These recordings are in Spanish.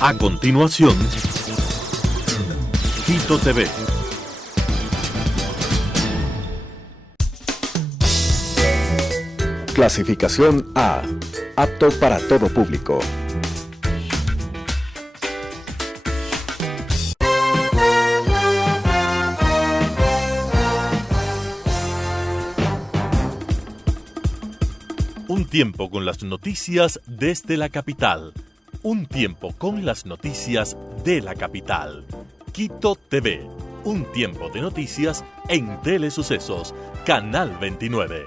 A continuación, Quito TV. Clasificación A. Apto para todo público. Un tiempo con las noticias desde la capital. Un tiempo con las noticias de la capital. Quito TV. Un tiempo de noticias en Telesucesos, Canal 29.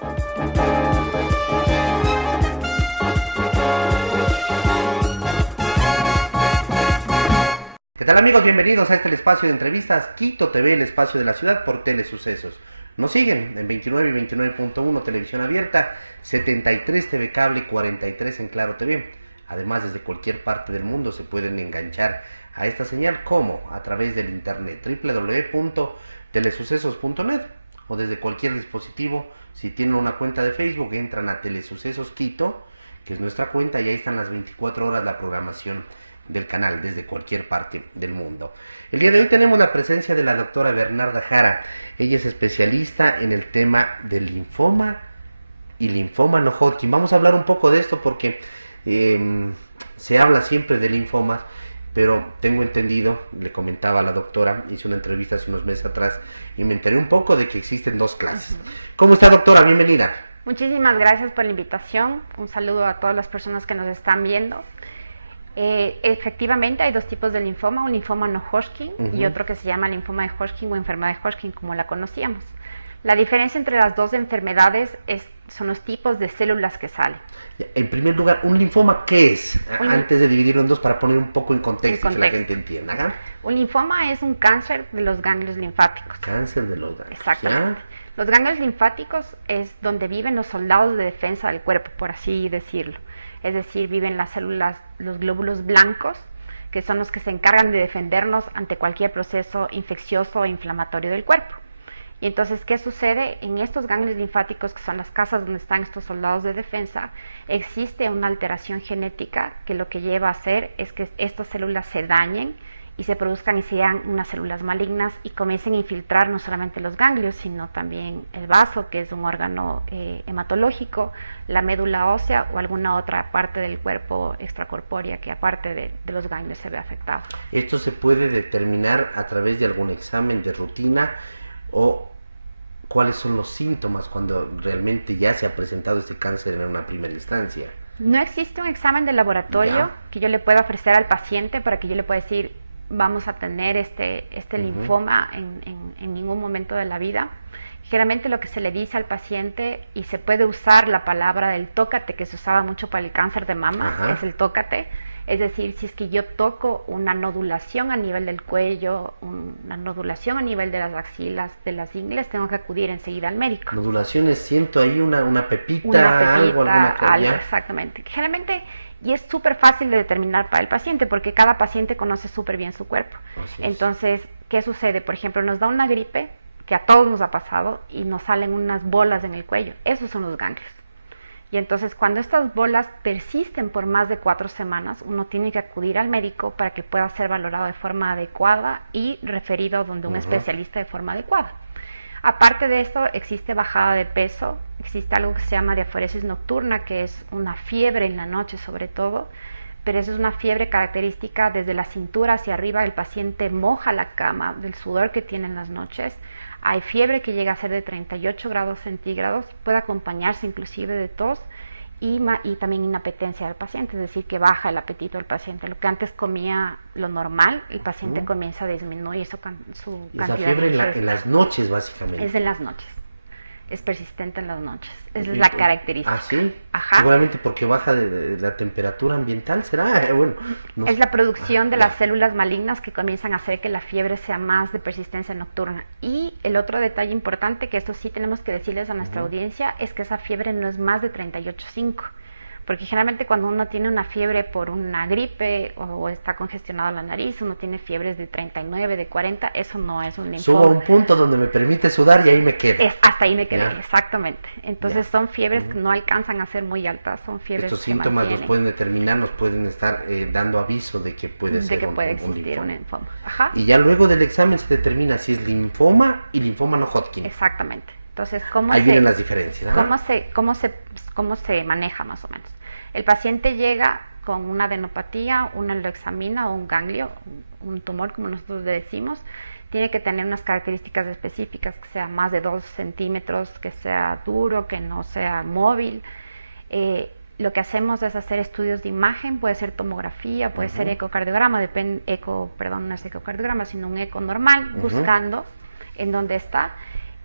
¿Qué tal, amigos? Bienvenidos a este espacio de entrevistas Quito TV, el espacio de la ciudad por Telesucesos. Nos siguen en 29 y 29.1 Televisión Abierta, 73 TV Cable, 43 en Claro TV. Además, desde cualquier parte del mundo se pueden enganchar a esta señal, como a través del internet www.telesucesos.net, o desde cualquier dispositivo. Si tienen una cuenta de Facebook, entran a Telesucesos Quito, que es nuestra cuenta, y ahí están las 24 horas la programación del canal desde cualquier parte del mundo. El día de hoy tenemos la presencia de la doctora Bernarda Jara. Ella es especialista en el tema del linfoma y linfoma no Hodgkin. Vamos a hablar un poco de esto porque se habla siempre de linfoma, pero tengo entendido, le comentaba a la doctora, hice una entrevista hace unos meses atrás y me enteré un poco de que existen dos clases. ¿Cómo está, doctora? Bienvenida. Muchísimas gracias por la invitación. Un saludo a todas las personas que nos están viendo. Efectivamente hay dos tipos de linfoma, un linfoma no Hodgkin y otro que se llama linfoma de Hodgkin o enfermedad de Hodgkin, como la conocíamos. La diferencia entre las dos enfermedades son los tipos de células que salen. En primer lugar, ¿un linfoma qué es? Antes de dividirlo en dos, para poner un poco en contexto, que la gente entienda. ¿Ah? Un linfoma es un cáncer de los ganglios linfáticos. Cáncer de los ganglios. Exactamente. Los ganglios linfáticos es donde viven los soldados de defensa del cuerpo, por así decirlo. Es decir, viven las células, los glóbulos blancos, que son los que se encargan de defendernos ante cualquier proceso infeccioso o inflamatorio del cuerpo. Y entonces, ¿qué sucede? En estos ganglios linfáticos, que son las casas donde están estos soldados de defensa, existe una alteración genética que lo que lleva a hacer es que estas células se dañen y se produzcan y sean unas células malignas y comiencen a infiltrar no solamente los ganglios, sino también el vaso, que es un órgano hematológico, la médula ósea o alguna otra parte del cuerpo extracorpórea que aparte de los ganglios se ve afectado. ¿Esto se puede determinar a través de algún examen de rutina o cuáles son los síntomas cuando realmente ya se ha presentado este cáncer en una primera instancia? No existe un examen de laboratorio que yo le pueda ofrecer al paciente para que yo le pueda decir vamos a tener este linfoma en ningún momento de la vida. Generalmente lo que se le dice al paciente, y se puede usar la palabra del tócate, que se usaba mucho para el cáncer de mama, es el tócate. Es decir, si es que yo toco una nodulación a nivel del cuello, una nodulación a nivel de las axilas, de las ingles, tengo que acudir enseguida al médico. Nodulaciones, siento ahí una pepita. Una pepita, algo, exactamente. Generalmente, y es súper fácil de determinar para el paciente, porque cada paciente conoce súper bien su cuerpo. Entonces, ¿qué sucede? Por ejemplo, nos da una gripe, que a todos nos ha pasado, y nos salen unas bolas en el cuello. Esos son los ganglios. Y entonces, cuando estas bolas persisten por más de 4 semanas, uno tiene que acudir al médico para que pueda ser valorado de forma adecuada y referido donde un especialista de forma adecuada. Aparte de esto, existe bajada de peso, existe algo que se llama diaforesis nocturna, que es una fiebre en la noche sobre todo, pero eso es una fiebre característica desde la cintura hacia arriba. El paciente moja la cama del sudor que tiene en las noches. Hay fiebre que llega a ser de 38 grados centígrados, puede acompañarse inclusive de tos y también inapetencia del paciente, es decir, que baja el apetito del paciente. Lo que antes comía lo normal, el paciente comienza a disminuir su cantidad de fiebre en las noches, básicamente. Es en las noches, es persistente en las noches, esa es la característica. ¿Ah, sí? Ajá. Seguramente porque baja de la temperatura ambiental, ¿será? Bueno, no es la producción de las células malignas que comienzan a hacer que la fiebre sea más de persistencia nocturna. Y el otro detalle importante, que esto sí tenemos que decirles a nuestra audiencia, es que esa fiebre no es más de 38.5, porque generalmente cuando uno tiene una fiebre por una gripe o está congestionado la nariz, uno tiene fiebres de 39, de 40, eso no es un linfoma. Subo a un punto donde me permite sudar y ahí me quedo. Hasta ahí me quedé, exactamente. Entonces son fiebres que no alcanzan a ser muy altas, son fiebres Estos que síntomas mantienen, los pueden determinar, nos pueden estar dando aviso de que puede existir un linfoma. Ajá. Y ya luego del examen se determina si es linfoma y linfoma no Hodgkin. Exactamente. Entonces, ahí vienen las diferencias. ¿cómo se maneja más o menos? El paciente llega con una adenopatía, una leucemia o un ganglio, un tumor como nosotros le decimos. Tiene que tener unas características específicas, que sea más de 2 centímetros, que sea duro, que no sea móvil. Lo que hacemos es hacer estudios de imagen, puede ser tomografía, puede ser ecocardiograma, no es ecocardiograma, sino un eco normal, buscando en dónde está.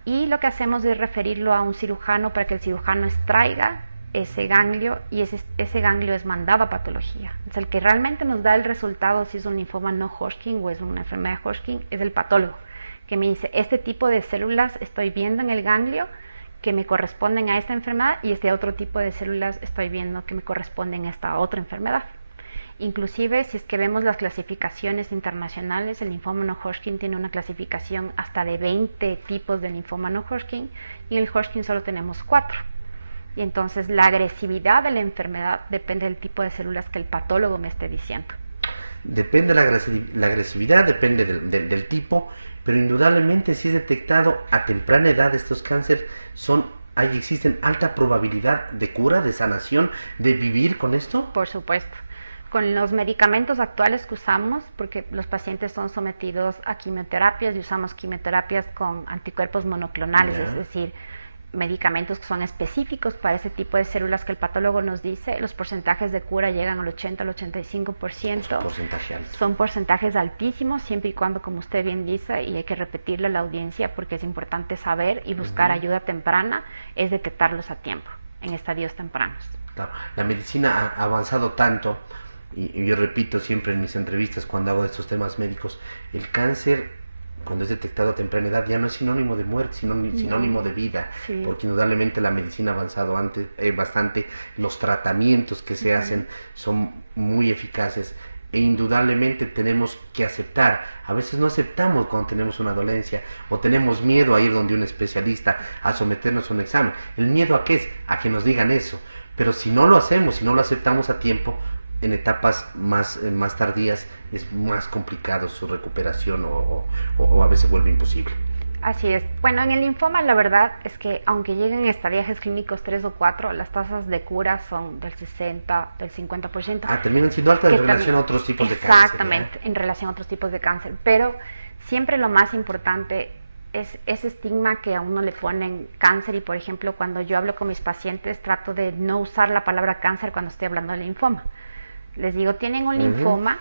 Y lo que hacemos es referirlo a un cirujano para que el cirujano extraiga ese ganglio y ese ganglio es mandado a patología. Entonces, el que realmente nos da el resultado si es un linfoma no Hodgkin o es una enfermedad de Hodgkin es el patólogo, que me dice, este tipo de células estoy viendo en el ganglio que me corresponden a esta enfermedad y este otro tipo de células estoy viendo que me corresponden a esta otra enfermedad. Inclusive, si es que vemos las clasificaciones internacionales, el linfoma no Hodgkin tiene una clasificación hasta de 20 tipos de linfoma no Hodgkin y en el Hodgkin solo tenemos 4. Y entonces la agresividad de la enfermedad depende del tipo de células que el patólogo me esté diciendo. Depende de la agresividad, depende del tipo, pero indudablemente si es detectado a temprana edad estos cánceres, existen alta probabilidad de cura, de sanación, de vivir con esto. Por supuesto. Con los medicamentos actuales que usamos, porque los pacientes son sometidos a quimioterapias y usamos quimioterapias con anticuerpos monoclonales, es decir, medicamentos que son específicos para ese tipo de células que el patólogo nos dice, los porcentajes de cura llegan al 80 al 85%. Son porcentajes altísimos, siempre y cuando, como usted bien dice, y hay que repetirlo a la audiencia porque es importante saber y buscar ayuda temprana, es detectarlos a tiempo, en estadios tempranos. Claro. La medicina ha avanzado tanto, y yo repito siempre en mis entrevistas cuando hago estos temas médicos, el cáncer, cuando es detectado a temprana edad, ya no es sinónimo de muerte, sino sinónimo de vida, porque indudablemente la medicina ha avanzado bastante, los tratamientos que se hacen son muy eficaces, e indudablemente tenemos que aceptar. A veces no aceptamos cuando tenemos una dolencia, o tenemos miedo a ir donde un especialista, a someternos a un examen. ¿El miedo a qué es? A que nos digan eso. Pero si no lo hacemos, si no lo aceptamos a tiempo, en etapas más tardías es más complicado su recuperación o a veces vuelve imposible. Así es. Bueno, en el linfoma la verdad es que aunque lleguen estadios clínicos 3 o 4, las tasas de cura son del 60, del 50%. Terminan siendo altas en relación a otros tipos de cáncer. Exactamente, en relación a otros tipos de cáncer. Pero siempre lo más importante es ese estigma que a uno le ponen cáncer y, por ejemplo, cuando yo hablo con mis pacientes trato de no usar la palabra cáncer cuando estoy hablando de linfoma. Les digo, tienen un linfoma,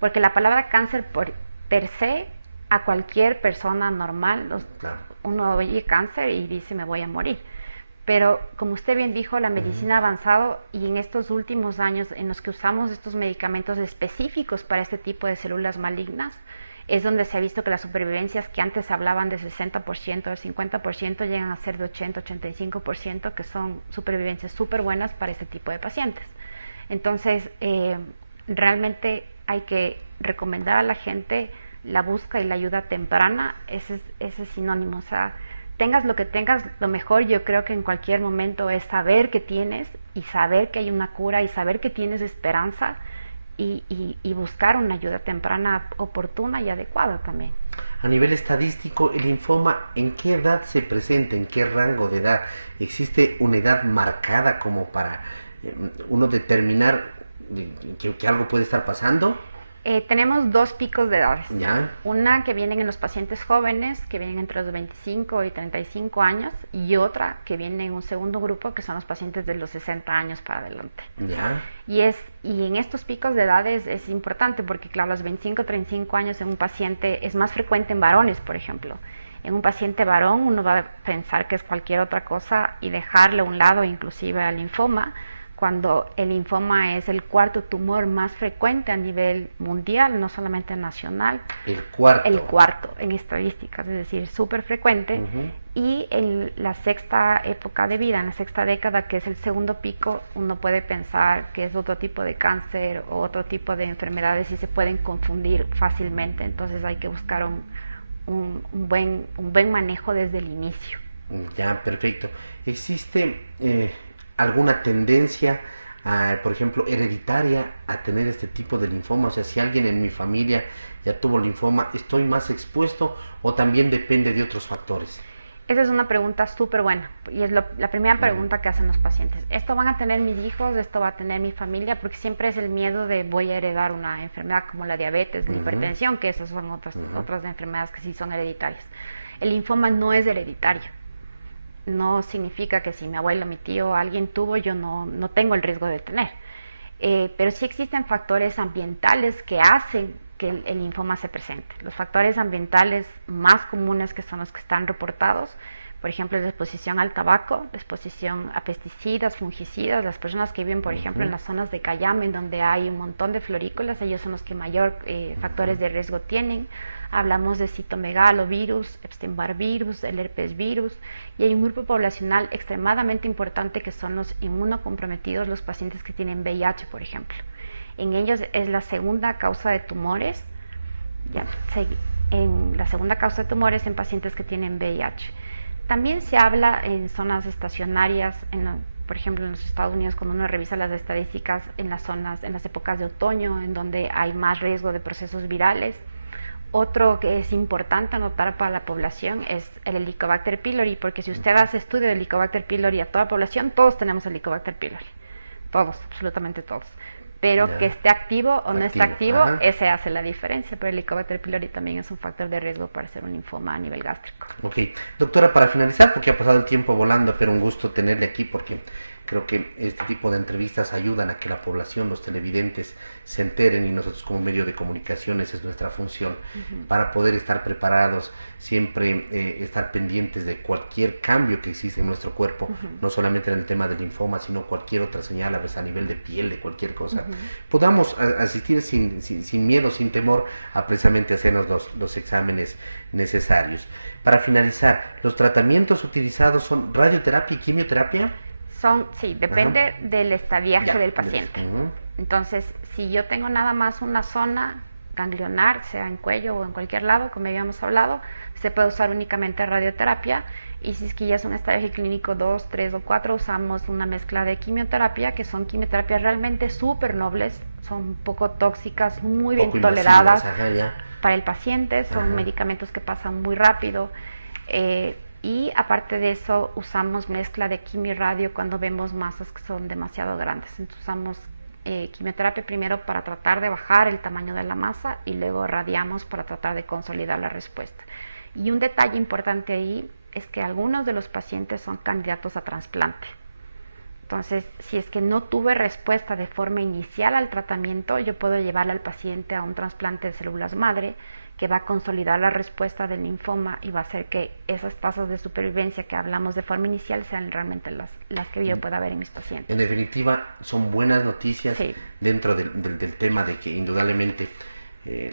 porque la palabra cáncer per se, a cualquier persona normal, uno oye cáncer y dice me voy a morir. Pero como usted bien dijo, la medicina ha avanzado y en estos últimos años en los que usamos estos medicamentos específicos para este tipo de células malignas, es donde se ha visto que las supervivencias que antes hablaban de 60%, de 50%, llegan a ser de 80-85%, que son supervivencias súper buenas para este tipo de pacientes. Entonces, realmente hay que recomendar a la gente la búsqueda y la ayuda temprana, ese es sinónimo. O sea, tengas lo que tengas, lo mejor yo creo que en cualquier momento es saber que tienes y saber que hay una cura y saber que tienes esperanza y buscar una ayuda temprana oportuna y adecuada también. A nivel estadístico, el linfoma, ¿en qué edad se presenta? ¿En qué rango de edad? ¿Existe una edad marcada como para uno determinar que algo puede estar pasando? Tenemos 2 picos de edades. ¿Ya? Una que vienen en los pacientes jóvenes, que vienen entre los 25 y 35 años, y otra que viene en un segundo grupo, que son los pacientes de los 60 años para adelante. ¿Ya? Y en estos picos de edades es importante porque, claro, los 25 35 años en un paciente es más frecuente en varones, por ejemplo. En un paciente varón uno va a pensar que es cualquier otra cosa y dejarle a un lado inclusive al linfoma, cuando el linfoma es el cuarto tumor más frecuente a nivel mundial, no solamente nacional. El cuarto en estadísticas, es decir, súper frecuente. Y en la sexta época de vida, en la sexta década, que es el segundo pico, uno puede pensar que es otro tipo de cáncer o otro tipo de enfermedades y se pueden confundir fácilmente. Entonces hay que buscar un buen manejo desde el inicio. Ya, perfecto. ¿Existe alguna tendencia, por ejemplo, hereditaria a tener este tipo de linfoma? O sea, si alguien en mi familia ya tuvo linfoma, ¿estoy más expuesto o también depende de otros factores? Esa es una pregunta súper buena y es la primera pregunta que hacen los pacientes. ¿Esto van a tener mis hijos? ¿Esto va a tener mi familia? Porque siempre es el miedo de voy a heredar una enfermedad como la diabetes, la hipertensión, que esas son otras enfermedades que sí son hereditarias. El linfoma no es hereditario. No significa que si mi abuelo, mi tío, alguien tuvo, yo no tengo el riesgo de tener. Pero sí existen factores ambientales que hacen que el linfoma se presente. Los factores ambientales más comunes, que son los que están reportados, por ejemplo, la exposición al tabaco, la exposición a pesticidas, fungicidas. Las personas que viven, por ejemplo, en las zonas de Cayambe, donde hay un montón de florícolas, ellos son los que mayor factores de riesgo tienen. Hablamos de citomegalovirus, Epstein-Barr virus, el herpes virus, y hay un grupo poblacional extremadamente importante que son los inmunocomprometidos, los pacientes que tienen VIH, por ejemplo. En ellos es la segunda causa de tumores, en la segunda causa de tumores en pacientes que tienen VIH. También se habla en zonas estacionarias, por ejemplo en los Estados Unidos, cuando uno revisa las estadísticas en las épocas de otoño, en donde hay más riesgo de procesos virales. Otro que es importante anotar para la población es el Helicobacter pylori, porque si usted hace estudio de Helicobacter pylori a toda la población, todos tenemos Helicobacter pylori, todos, absolutamente todos. Pero que esté activo o no esté activo, ese hace la diferencia. Pero el Helicobacter pylori también es un factor de riesgo para hacer un linfoma a nivel gástrico. Ok, doctora, para finalizar, porque ha pasado el tiempo volando, pero un gusto tenerle aquí, porque creo que este tipo de entrevistas ayudan a que la población, los televidentes, se enteren, y nosotros como medio de comunicación, esa es nuestra función, para poder estar preparados, siempre estar pendientes de cualquier cambio que existe en nuestro cuerpo, no solamente en el tema del linfoma, sino cualquier otra señal, a veces a nivel de piel, de cualquier cosa, podamos asistir sin miedo, sin temor, a precisamente hacernos los exámenes necesarios. Para finalizar, ¿los tratamientos utilizados son radioterapia y quimioterapia? Sí, depende del estadiaje del paciente. Entonces, si yo tengo nada más una zona ganglionar, sea en cuello o en cualquier lado, como habíamos hablado, se puede usar únicamente radioterapia. Y si es que ya es un estadio clínico 2, 3 o 4, usamos una mezcla de quimioterapia, que son quimioterapias realmente súper nobles, son poco tóxicas, muy bien toleradas para el paciente, son medicamentos que pasan muy rápido. Y aparte de eso, usamos mezcla de quimio y radio cuando vemos masas que son demasiado grandes. Entonces usamos quimioterapia primero para tratar de bajar el tamaño de la masa y luego radiamos para tratar de consolidar la respuesta. Y un detalle importante ahí es que algunos de los pacientes son candidatos a trasplante. Entonces, si es que no tuve respuesta de forma inicial al tratamiento, yo puedo llevarle al paciente a un trasplante de células madre que va a consolidar la respuesta del linfoma y va a hacer que esas tasas de supervivencia que hablamos de forma inicial sean realmente las que yo pueda ver en mis pacientes. En definitiva, son buenas noticias dentro del tema de que indudablemente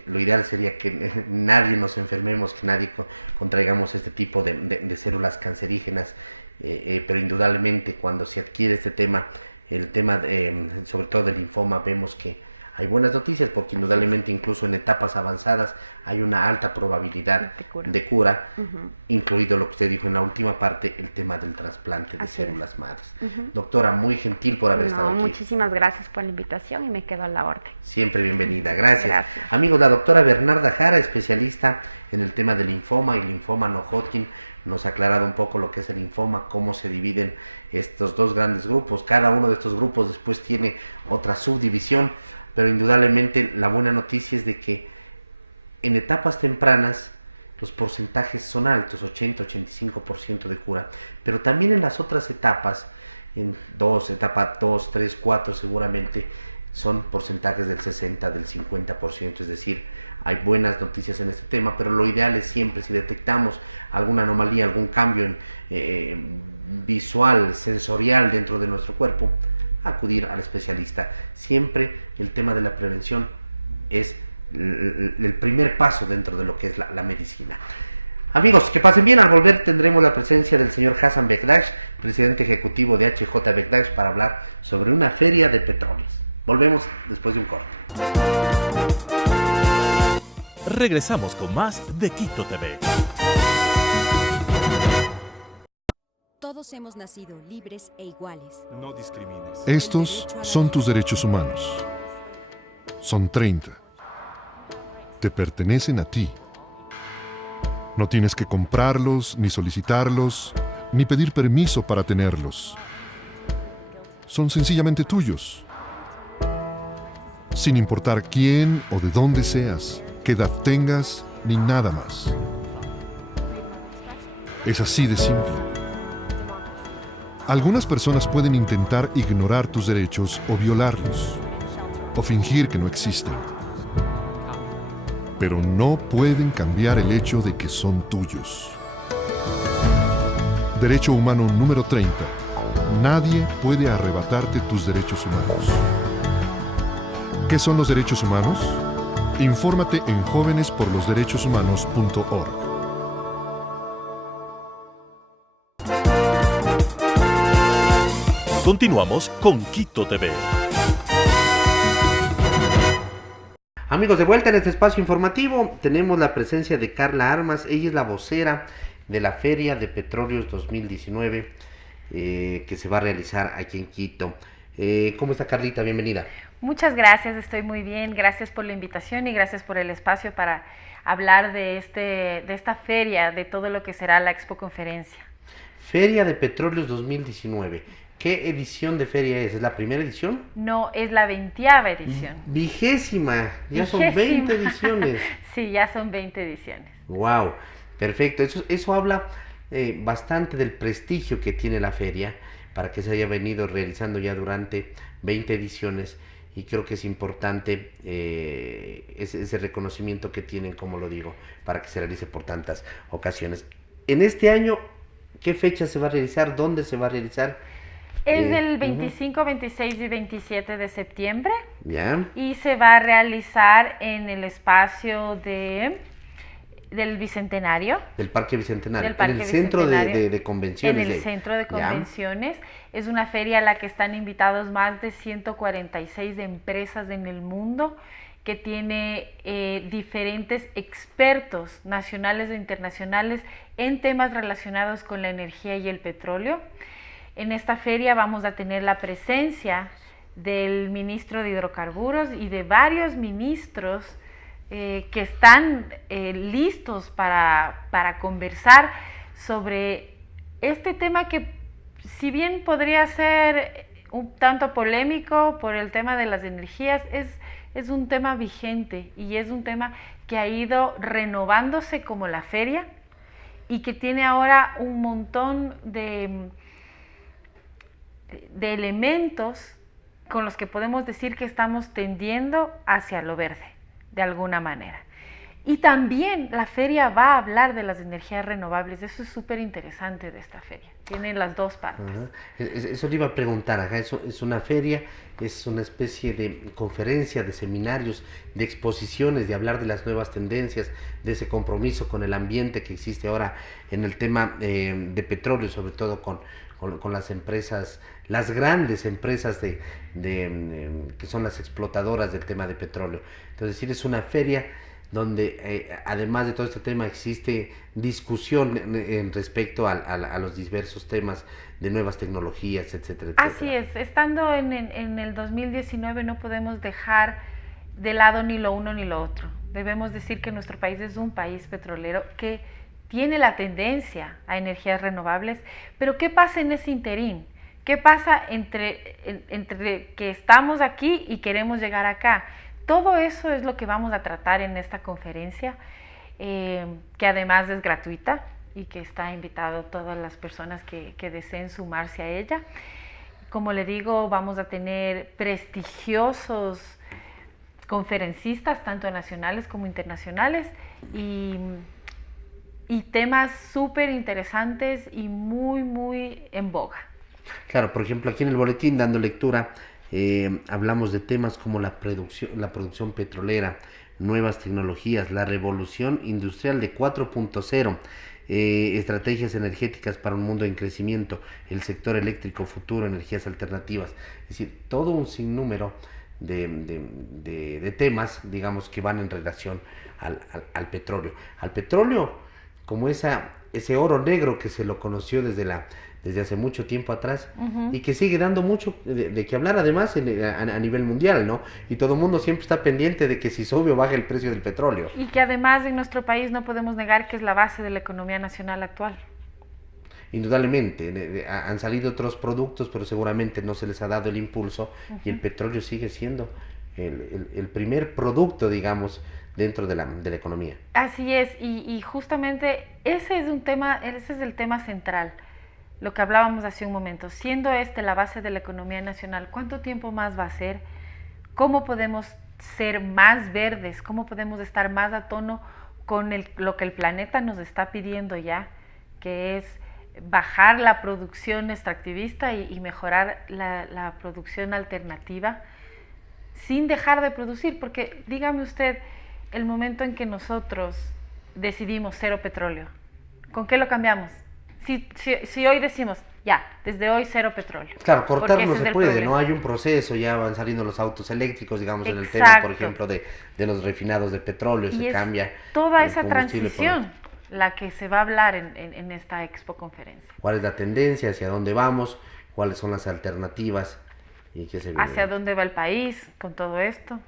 lo ideal sería que nadie nos enfermemos, que nadie contraigamos este tipo de células cancerígenas, pero indudablemente cuando se adquiere este tema, el tema sobre todo del linfoma, vemos que hay buenas noticias, porque indudablemente incluso en etapas avanzadas hay una alta probabilidad de cura, incluido lo que usted dijo en la última parte, el tema del trasplante de células madres. Doctora, muy gentil por haber estado aquí. Muchísimas gracias por la invitación y me quedo a la orden. Siempre bienvenida, gracias. Amigos, la doctora Bernarda Jara, especialista en el tema del linfoma, el linfoma no Hodgkin, nos ha aclarado un poco lo que es el linfoma, cómo se dividen estos dos grandes grupos. Cada uno de estos grupos después tiene otra subdivisión, pero indudablemente la buena noticia es de que en etapas tempranas los porcentajes son altos, 80-85% de cura, pero también en las otras etapas, en etapa 2, 3, 4 seguramente, son porcentajes del 60, del 50%, es decir, hay buenas noticias en este tema, pero lo ideal es siempre, si detectamos alguna anomalía, algún cambio visual, sensorial dentro de nuestro cuerpo, acudir al especialista. Siempre el tema de la prevención es el primer paso dentro de lo que es la medicina. Amigos, que pasen bien. Al volver tendremos la presencia del señor Hassan Bekdash, presidente ejecutivo de HJ Bekdash, para hablar sobre una feria de petróleo. Volvemos después de un corte. Regresamos con más de Quito TV. Todos hemos nacido libres e iguales. No discrimines. Estos son tus derechos humanos. Son 30. Te pertenecen a ti. No tienes que comprarlos, ni solicitarlos, ni pedir permiso para tenerlos. Son sencillamente tuyos. Sin importar quién o de dónde seas, qué edad tengas, ni nada más. Es así de simple. Algunas personas pueden intentar ignorar tus derechos o violarlos, o fingir que no existen. Pero no pueden cambiar el hecho de que son tuyos. Derecho humano número 30. Nadie puede arrebatarte tus derechos humanos. ¿Qué son los derechos humanos? Infórmate en jovenesporlosderechoshumanos.org. Continuamos con Quito TV. Amigos, de vuelta en este espacio informativo, tenemos la presencia de Carla Armas. Ella es la vocera de la Feria de Petróleos 2019 que se va a realizar aquí en Quito. ¿Cómo está, Carlita? Bienvenida. Muchas gracias, estoy muy bien. Gracias por la invitación y gracias por el espacio para hablar de esta feria, de todo lo que será la Expo Conferencia. Feria de Petróleos 2019. ¿Qué edición de feria es? ¿Es la primera edición? No, es la 20ª edición. Vigésima. Ya son 20 ediciones. Sí, ya son 20 ediciones. Wow, perfecto. Eso habla bastante del prestigio que tiene la feria para que se haya venido realizando ya durante 20 ediciones, y creo que es importante ese reconocimiento que tienen, como lo digo, para que se realice por tantas ocasiones. En este año, ¿qué fecha se va a realizar? ¿Dónde se va a realizar? Es del 25, 26 y 27 de septiembre. Ya. Y se va a realizar en el espacio del Bicentenario. Del Parque Bicentenario. Del Parque en el centro de convenciones. En el centro de convenciones. Es una feria a la que están invitados más de 146 empresas en el mundo, que tiene diferentes expertos nacionales e internacionales en temas relacionados con la energía y el petróleo. En esta feria vamos a tener la presencia del ministro de Hidrocarburos y de varios ministros que están listos para conversar sobre este tema que, si bien podría ser un tanto polémico por el tema de las energías, es un tema vigente y es un tema que ha ido renovándose como la feria y que tiene ahora un montón de elementos con los que podemos decir que estamos tendiendo hacia lo verde, de alguna manera. Y también la feria va a hablar de las energías renovables. Eso es súper interesante de esta feria. Tiene las dos partes. Eso le iba a preguntar. Eso es una feria, es una especie de conferencia, de seminarios, de exposiciones, de hablar de las nuevas tendencias, de ese compromiso con el ambiente que existe ahora en el tema de petróleo, sobre todo con las empresas, las grandes empresas que son las explotadoras del tema de petróleo. Entonces, sí, es una feria donde además de todo este tema existe discusión en respecto a los diversos temas de nuevas tecnologías, etcétera, etcétera. Así es, estando en el 2019 no podemos dejar de lado ni lo uno ni lo otro. Debemos decir que nuestro país es un país petrolero que tiene la tendencia a energías renovables, pero ¿qué pasa en ese interín? ¿Qué pasa entre que estamos aquí y queremos llegar acá? Todo eso es lo que vamos a tratar en esta conferencia, que además es gratuita y que está invitado a todas las personas que deseen sumarse a ella. Como le digo, vamos a tener prestigiosos conferencistas, tanto nacionales como internacionales, y temas súper interesantes y muy, muy en boga. Claro, por ejemplo, aquí en el boletín, dando lectura, hablamos de temas como la producción petrolera, nuevas tecnologías, la revolución industrial de 4.0, estrategias energéticas para un mundo en crecimiento, el sector eléctrico futuro, energías alternativas. Es decir, todo un sinnúmero de temas, digamos, que van en relación al petróleo. Al petróleo como ese oro negro que se lo conoció desde hace mucho tiempo atrás, y que sigue dando mucho de qué hablar, además a nivel mundial, ¿no? Y todo el mundo siempre está pendiente de que si sube o baja el precio del petróleo. Y que además en nuestro país no podemos negar que es la base de la economía nacional actual. Indudablemente, han salido otros productos, pero seguramente no se les ha dado el impulso, y el petróleo sigue siendo el primer producto, digamos, dentro de la economía. Así es, y justamente ese es el tema central. Lo que hablábamos hace un momento, siendo la base de la economía nacional, ¿cuánto tiempo más va a ser? ¿Cómo podemos ser más verdes? ¿Cómo podemos estar más a tono con lo que el planeta nos está pidiendo ya? Que es bajar la producción extractivista y mejorar la producción alternativa sin dejar de producir. Porque dígame usted, el momento en que nosotros decidimos cero petróleo, ¿con qué lo cambiamos? Si hoy decimos, ya, desde hoy cero petróleo. Claro, cortar no se puede, no hay un proceso, ya van saliendo los autos eléctricos, digamos, en el tema, por ejemplo, de los refinados de petróleo, y se cambia. Toda esa transición la que se va a hablar en esta Expo Conferencia. ¿Cuál es la tendencia? ¿Hacia dónde vamos? ¿Cuáles son las alternativas? ¿Y qué se viene? ¿Hacia dónde va el país con todo esto?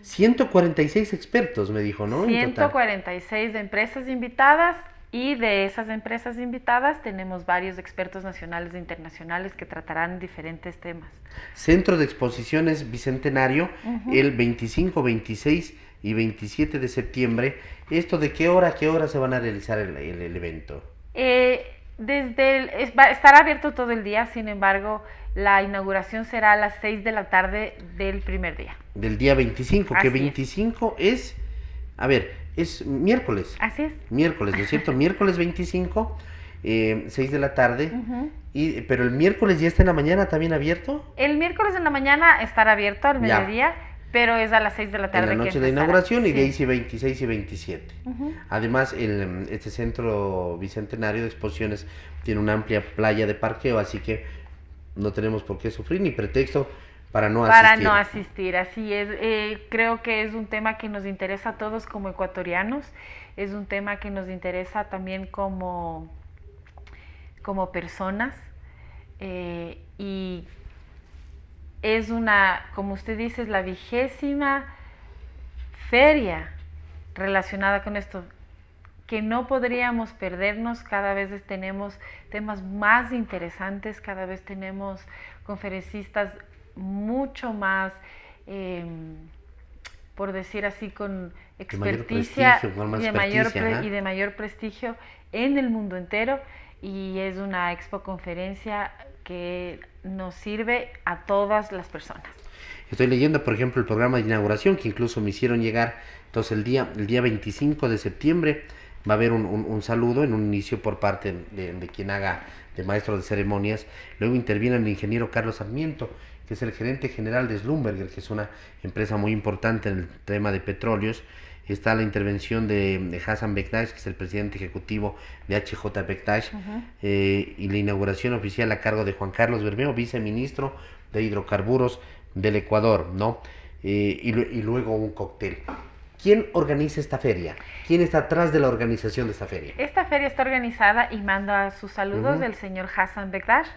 146 expertos, me dijo, ¿no? 146 de empresas invitadas. Y de esas empresas invitadas tenemos varios expertos nacionales e internacionales que tratarán diferentes temas. Centro de Exposiciones Bicentenario, el 25, 26 y 27 de septiembre. ¿Esto de qué hora a qué hora se van a realizar el evento? Estará abierto todo el día, sin embargo, la inauguración será a las 6 de la tarde del primer día. Del día 25, Así que 25 es... A ver, es miércoles. Así es. Miércoles, ¿no es cierto? Miércoles 25, 6 de la tarde. Pero el miércoles ya está en la mañana también abierto. El miércoles en la mañana estará abierto al mediodía, pero es a las 6 de la tarde. En la noche de inauguración, y de ahí sí 26 y 27. Además, este centro bicentenario de exposiciones tiene una amplia playa de parqueo, así que no tenemos por qué sufrir ni pretexto para no asistir. Así es. Creo que es un tema que nos interesa a todos como ecuatorianos, es un tema que nos interesa también como personas, y es como usted dice, es la 20ª feria relacionada con esto, que no podríamos perdernos. Cada vez tenemos temas más interesantes, cada vez tenemos conferencistas mucho más, por decir así, con experticia y de mayor prestigio en el mundo entero, y es una expo conferencia que nos sirve a todas las personas. Estoy leyendo, por ejemplo, el programa de inauguración que incluso me hicieron llegar. Entonces el día 25 de septiembre va a haber un saludo en un inicio por parte de quien haga de maestro de ceremonias. Luego interviene el ingeniero Carlos Sarmiento, que es el gerente general de Schlumberger, que es una empresa muy importante en el tema de petróleos. Está la intervención de Hassan Bektash, que es el presidente ejecutivo de HJ Bektash, y la inauguración oficial a cargo de Juan Carlos Bermeo, viceministro de Hidrocarburos del Ecuador, ¿no? Y luego un cóctel. ¿Quién organiza esta feria? ¿Quién está atrás de la organización de esta feria? Esta feria está organizada y manda sus saludos del señor Hassan Bektash,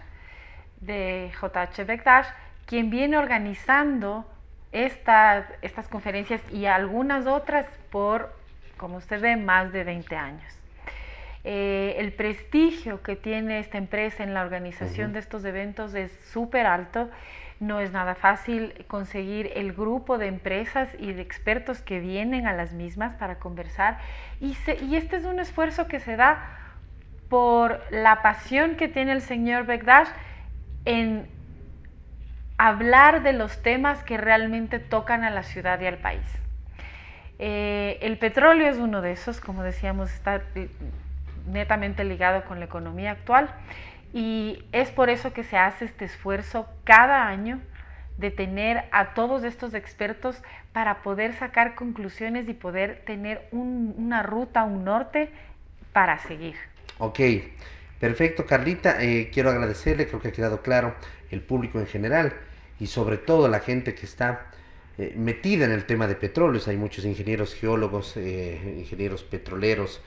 de JH Bektash, quien viene organizando estas conferencias y algunas otras por, como usted ve, más de 20 años. El prestigio que tiene esta empresa en la organización de estos eventos es súper alto. No es nada fácil conseguir el grupo de empresas y de expertos que vienen a las mismas para conversar. Y este es un esfuerzo que se da por la pasión que tiene el señor Bektash en hablar de los temas que realmente tocan a la ciudad y al país. El petróleo es uno de esos, como decíamos, está netamente ligado con la economía actual, Y es por eso que se hace este esfuerzo cada año de tener a todos estos expertos para poder sacar conclusiones y poder tener una ruta, un norte para seguir. Ok, perfecto, Carlita. Quiero agradecerle, creo que ha quedado claro, el público en general y sobre todo la gente que está metida en el tema de petróleos. Hay muchos ingenieros geólogos, ingenieros petroleros,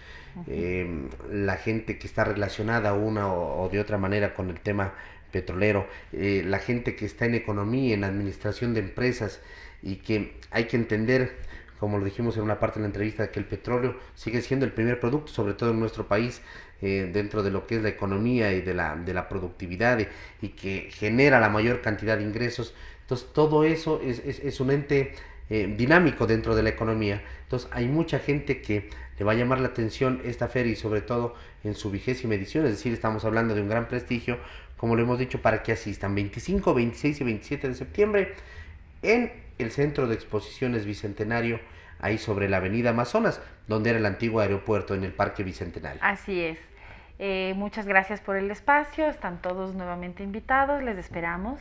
la gente que está relacionada una o de otra manera con el tema petrolero, la gente que está en economía, en administración de empresas, y que hay que entender, como lo dijimos en una parte de la entrevista, que el petróleo sigue siendo el primer producto, sobre todo en nuestro país, dentro de lo que es la economía y de la productividad, y que genera la mayor cantidad de ingresos. Entonces todo eso es un ente dinámico dentro de la economía. Entonces hay mucha gente que le va a llamar la atención esta feria, y sobre todo en su 20ª edición, es decir, estamos hablando de un gran prestigio, como lo hemos dicho, para que asistan 25, 26 y 27 de septiembre en el Centro de Exposiciones Bicentenario, ahí sobre la avenida Amazonas, donde era el antiguo aeropuerto, en el Parque Bicentenario. Así es. Muchas gracias por el espacio, están todos nuevamente invitados, les esperamos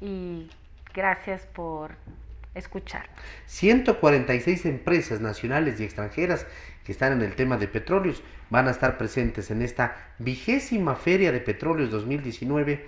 y gracias por escuchar. 146 empresas nacionales y extranjeras que están en el tema de petróleos van a estar presentes en esta 20ª Feria de Petróleos 2019,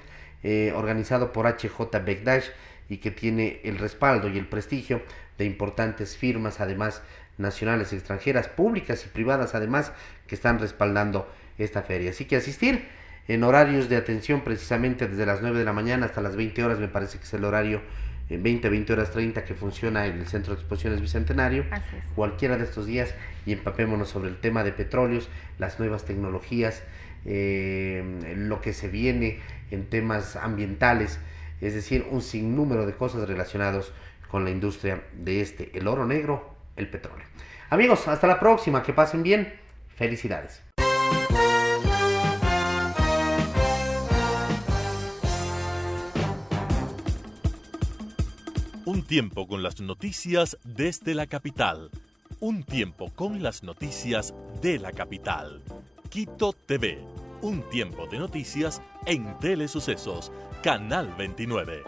organizado por HJ Begdash, y que tiene el respaldo y el prestigio de importantes firmas, además nacionales, extranjeras, públicas y privadas, además, que están respaldando esta feria. Así que asistir en horarios de atención, precisamente desde las 9 de la mañana hasta las 20 horas, me parece que es el horario 20 horas 30 que funciona en el Centro de Exposiciones Bicentenario. Así es. Cualquiera de estos días, y empapémonos sobre el tema de petróleos, las nuevas tecnologías, lo que se viene en temas ambientales, es decir, un sinnúmero de cosas relacionadas con la industria de el oro negro, el petróleo. Amigos, hasta la próxima, que pasen bien, felicidades. Un tiempo con las noticias desde la capital. Un tiempo con las noticias de la capital. Quito TV. Un tiempo de noticias en Telesucesos, Canal 29.